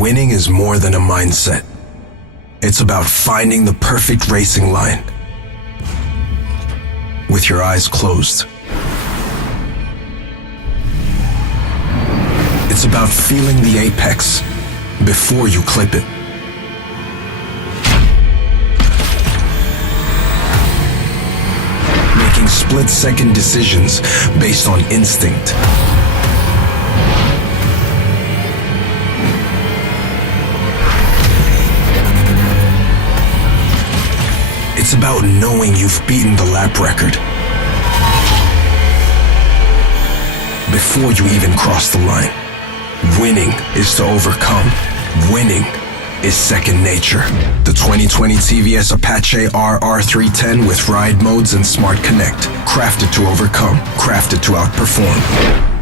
Winning is more than a mindset. It's about finding the perfect racing line with your eyes closed. It's about feeling the apex before you clip it. Making split-second decisions based on instinct. It's about knowing you've beaten the lap record before you even cross the line. Winning is to overcome. Winning is second nature. The 2020 TVS Apache RR310 with ride modes and smart connect. Crafted to overcome, crafted to outperform.